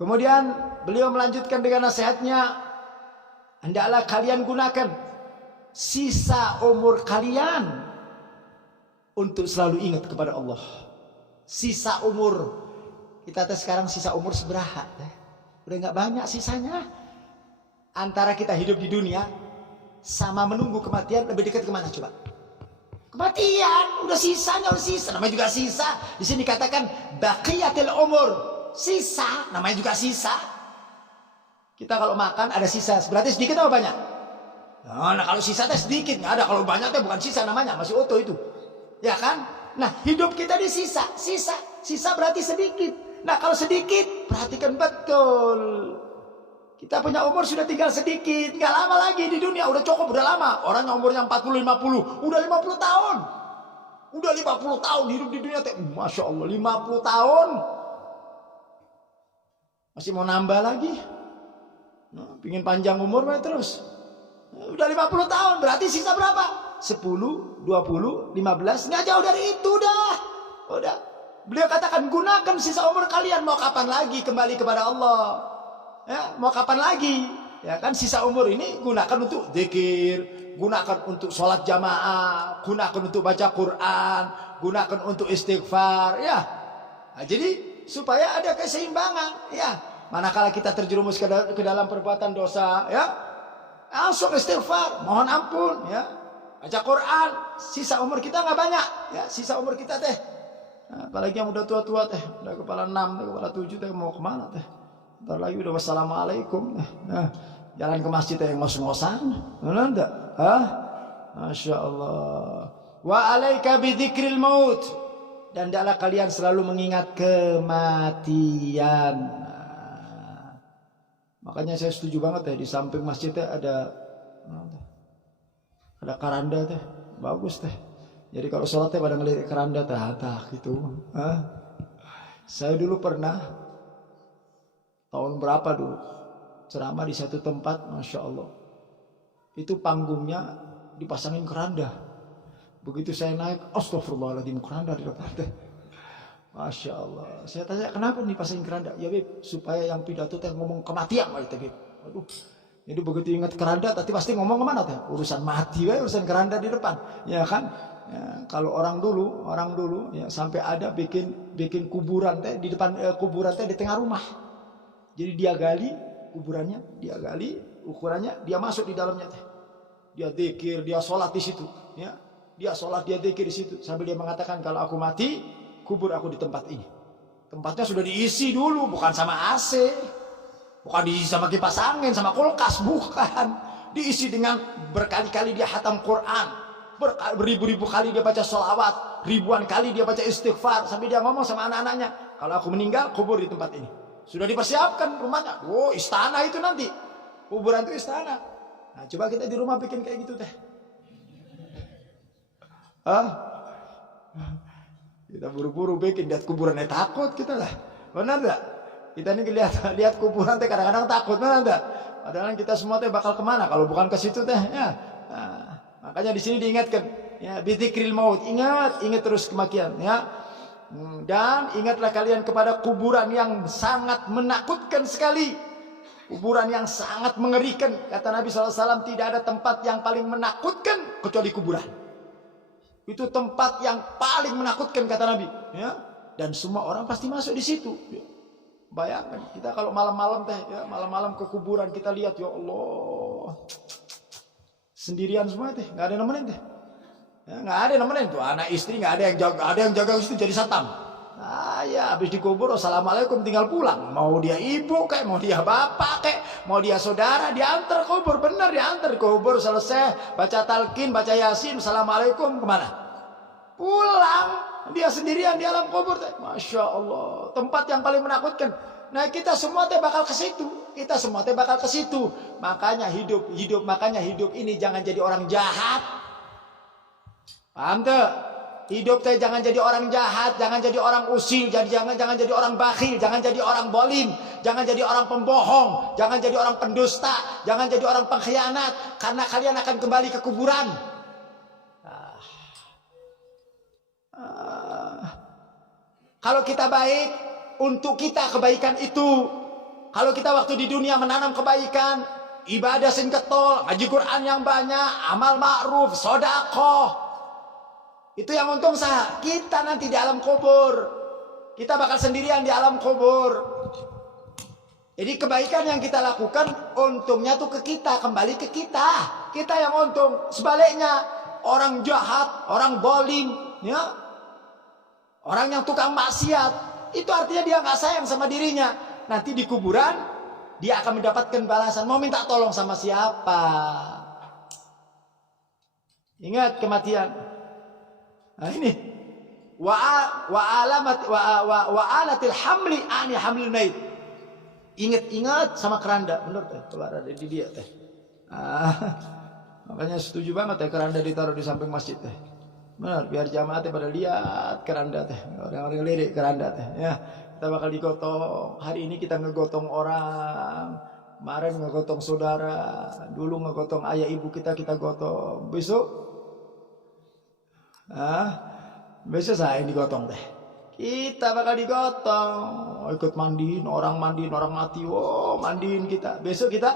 Kemudian beliau melanjutkan dengan nasihatnya, hendaklah kalian gunakan sisa umur kalian untuk selalu ingat kepada Allah. Sisa umur kita sekarang, sisa umur seberapa? Udah nggak banyak sisanya. Antara kita hidup di dunia sama menunggu kematian, lebih dekat kemana coba? Kematian. Udah sisanya, udah sisa. Namanya juga sisa. Di sini katakan baqiyatil umur, sisa. Namanya juga sisa. Kita kalau makan ada sisa, berarti sedikit atau banyak? Nah kalau sisa teh sedikit, nggak ada. Kalau banyak teh bukan sisa namanya, masih utuh itu. Ya kan? Nah hidup kita di sisa. Sisa berarti sedikit. Nah kalau sedikit, perhatikan betul. Kita punya umur sudah tinggal sedikit. Nggak lama lagi di dunia. Udah cukup, udah lama. Orang yang umurnya 40-50. Udah 50 tahun. Udah 50 tahun hidup di dunia. Masya Allah, 50 tahun. Masih mau nambah lagi. Nah, pingin panjang umur terus. Udah 50 tahun. Berarti sisa berapa? 10, 20, 15. Nggak jauh dari itu dah. Udah. Beliau katakan gunakan sisa umur kalian. Mau kapan lagi kembali kepada Allah? Ya, mau kapan lagi? Ya kan, sisa umur ini gunakan untuk zikir, gunakan untuk sholat jamaah, gunakan untuk baca Quran, gunakan untuk istighfar. Ya, nah, jadi supaya ada keseimbangan. Ya, manakala kita terjerumus ke dalam perbuatan dosa, ya langsung istighfar, mohon ampun. Ya, baca Quran. Sisa umur kita nggak banyak. Ya, sisa umur kita teh. Nah, apalagi yang udah tua-tua teh, udah kepala 6, udah kepala 7 teh, mau kemana teh? Ntar lagi udah wassalamualaikum. Jalan ke masjid yang ngos-ngosan. Benar enggak? Masya Allah. Wa alaika bidzikril maut. Dan hendaklah kalian selalu mengingat kematian. Makanya saya setuju banget di samping masjidnya ada keranda teh. Bagus teh. Jadi kalau sholatnya pada ngelihat keranda teh gitu. Saya dulu pernah tahun berapa dulu ceramah di satu tempat, Masya Allah, itu panggungnya dipasangin keranda. Begitu saya naik, astagfirullahaladzim, keranda di depan. Masya Allah. Saya tanya, kenapa nih pasangin keranda? Ya Bib, supaya yang pidato teh ngomong kematian gitu Bib. Aduh. Jadi begitu ingat keranda, tapi pasti ngomong kemana teh? Urusan mati, urusan keranda di depan. Ya kan? Ya, kalau orang dulu ya sampai ada bikin kuburan teh di depan kuburan teh di tengah rumah. Jadi dia gali kuburannya, dia gali ukurannya, dia masuk di dalamnya teh. Dia zikir, dia sholat di situ, ya. Dia sholat, dia zikir di situ sambil dia mengatakan, kalau aku mati, kubur aku di tempat ini. Tempatnya sudah diisi dulu, bukan sama AC, bukan diisi sama kipas angin, sama kulkas, bukan. Diisi dengan berkali-kali dia hatam Quran, beribu-ribu kali dia baca sholawat, ribuan kali dia baca istighfar, sambil dia ngomong sama anak-anaknya, kalau aku meninggal, kubur di tempat ini. Sudah dipersiapkan rumahnya. Oh, istana itu nanti. Kuburan itu istana. Nah, coba kita di rumah bikin kayak gitu teh. Kita buru-buru bikin, lihat kuburannya takut kita lah. Benar enggak? Kita ini lihat kuburan teh kadang-kadang takut, benar enggak? Padahal kita semua teh bakal kemana kalau bukan ke situ teh, ya. Nah, makanya di sini diingatkan, ya, bidzikril maut. Ingat terus kematian, ya. Dan ingatlah kalian kepada kuburan yang sangat menakutkan sekali. Kuburan yang sangat mengerikan. Kata Nabi SAW, tidak ada tempat yang paling menakutkan kecuali kuburan. Itu tempat yang paling menakutkan kata Nabi. Ya? Dan semua orang pasti masuk di situ. Ya. Bayangkan kita kalau malam-malam teh, ya, malam-malam ke kuburan kita lihat, ya Allah, sendirian semua teh, nggak ada nemenin teh. Ya, nggak ada nemenin tuh, anak istri nggak ada yang jaga itu jadi satpam. Ya habis dikubur, assalamualaikum, tinggal pulang. Mau dia ibu kayak, mau dia bapak kayak, mau dia saudara, diantar kubur, benar diantar kubur, selesai baca talqin, baca yasin, assalamualaikum, kemana? Pulang. Dia sendirian di alam kubur. Masya Allah, tempat yang paling menakutkan. Nah kita semua teh bakal ke situ. Makanya hidup ini jangan jadi orang jahat. Paham tuh? Hidup teh jangan jadi orang jahat, jangan jadi orang usil, jangan jadi orang bakhil, jangan jadi orang bolim, jangan jadi orang pembohong, jangan jadi orang pendusta, jangan jadi orang pengkhianat, karena kalian akan kembali ke kuburan. Kalau kita baik, untuk kita kebaikan itu Kalau kita waktu di dunia menanam kebaikan, ibadah sing ketol, ngaji Quran yang banyak, amal ma'ruf, sedekah, itu yang untung sah. Kita nanti di alam kubur, kita bakal sendirian di alam kubur. Jadi kebaikan yang kita lakukan, untungnya tuh ke kita, kembali ke kita. Kita yang untung. Sebaliknya, orang jahat, orang zalim, ya, orang yang tukang maksiat, itu artinya dia nggak sayang sama dirinya. Nanti di kuburan dia akan mendapatkan balasan. Mau minta tolong sama siapa? Ingat kematian. Nah ini wa alatil hamli ani hamlil mait. Ingat sama keranda, benar teh, keluar ada di dia teh. Makanya setuju banget teh keranda ditaruh di samping masjid teh. Benar, biar jamaah teh pada lihat keranda teh. Orang-orang lirik keranda teh. Ya, kita bakal digotong. Hari ini kita ngegotong orang. Kemarin ngegotong saudara. Dulu ngegotong ayah ibu kita gotong. Besok, besok saya yang digotong teh. Kita bakal digotong. Ikut mandiin orang mati. Oh, mandiin kita. Besok kita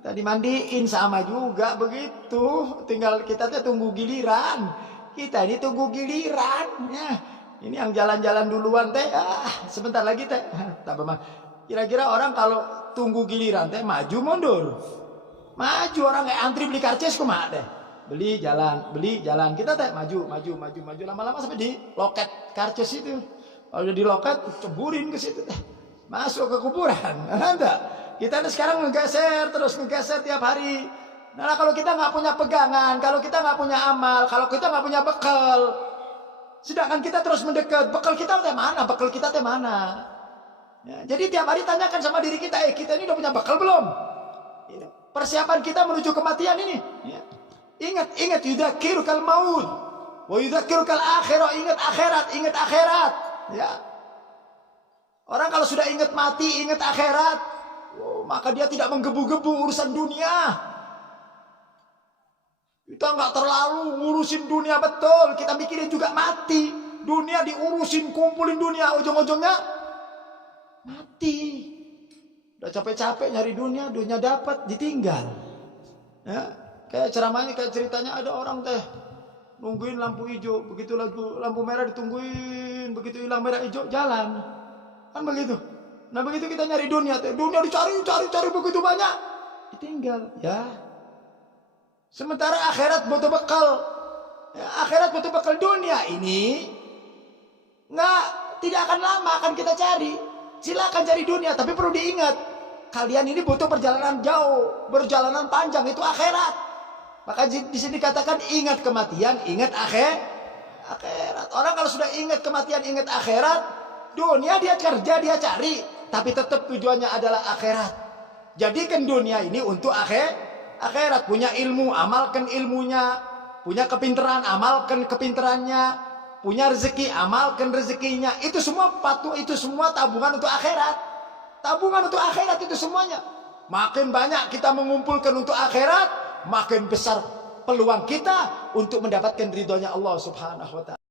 dimandiin sama juga begitu. Tinggal kita teh tunggu giliran. Kita ini tunggu giliran. Ya. Ini yang jalan-jalan duluan teh. Sebentar lagi teh. Kira-kira orang kalau tunggu giliran teh maju mundur. Maju orang kayak antri beli karcis kumaha teh. Beli jalan. Kita teh maju. Lama-lama sampai di loket karcis itu. Kalau udah di loket, ceburin ke situ teh. Masuk ke kuburan. Enggak. Kita sekarang ngegeser tiap hari. Nah, kalau kita nggak punya pegangan, kalau kita nggak punya amal, kalau kita nggak punya bekal, sedangkan kita terus mendekat, bekal kita teh mana? Bekal kita teh mana? Ya, jadi tiap hari tanyakan sama diri kita, kita ini udah punya bekal belum? Persiapan kita menuju kematian ini. Ya. Ingat yudzakirukal maut wa yudzakirukal akhirah, ingat akhirat. Ya. Orang kalau sudah ingat mati, ingat akhirat, maka dia tidak menggebu-gebu urusan dunia. Kita nggak terlalu ngurusin dunia betul. Kita mikirin juga mati. Dunia diurusin, kumpulin dunia, ujung-ujungnya mati. Udah capek-capek nyari dunia dapat, ditinggal. Ya, kayak ceramahnya, kayak ceritanya ada orang teh nungguin lampu hijau, begitu lampu merah ditungguin, begitu hilang merah hijau jalan. Kan begitu. Nah begitu kita nyari dunia teh, dunia dicari begitu banyak, ditinggal. Ya. Sementara akhirat butuh bekal. Ya, akhirat butuh bekal. Dunia ini tidak akan lama akan kita cari. Silakan cari dunia, tapi perlu diingat, kalian ini butuh perjalanan jauh, perjalanan panjang, itu akhirat. Maka di sini dikatakan ingat kematian, ingat akhirat. Orang kalau sudah ingat kematian, ingat akhirat, dunia dia kerja, dia cari, tapi tetap tujuannya adalah akhirat. Jadikan dunia ini untuk akhirat. Punya ilmu, amalkan ilmunya. Punya kepintaran, amalkan kepintarannya. Punya rezeki, amalkan rezekinya. Itu semua tabungan untuk akhirat. Tabungan untuk akhirat itu semuanya. Makin banyak kita mengumpulkan untuk akhirat, makin besar peluang kita untuk mendapatkan ridhonya Allah Subhanahu wa ta'ala.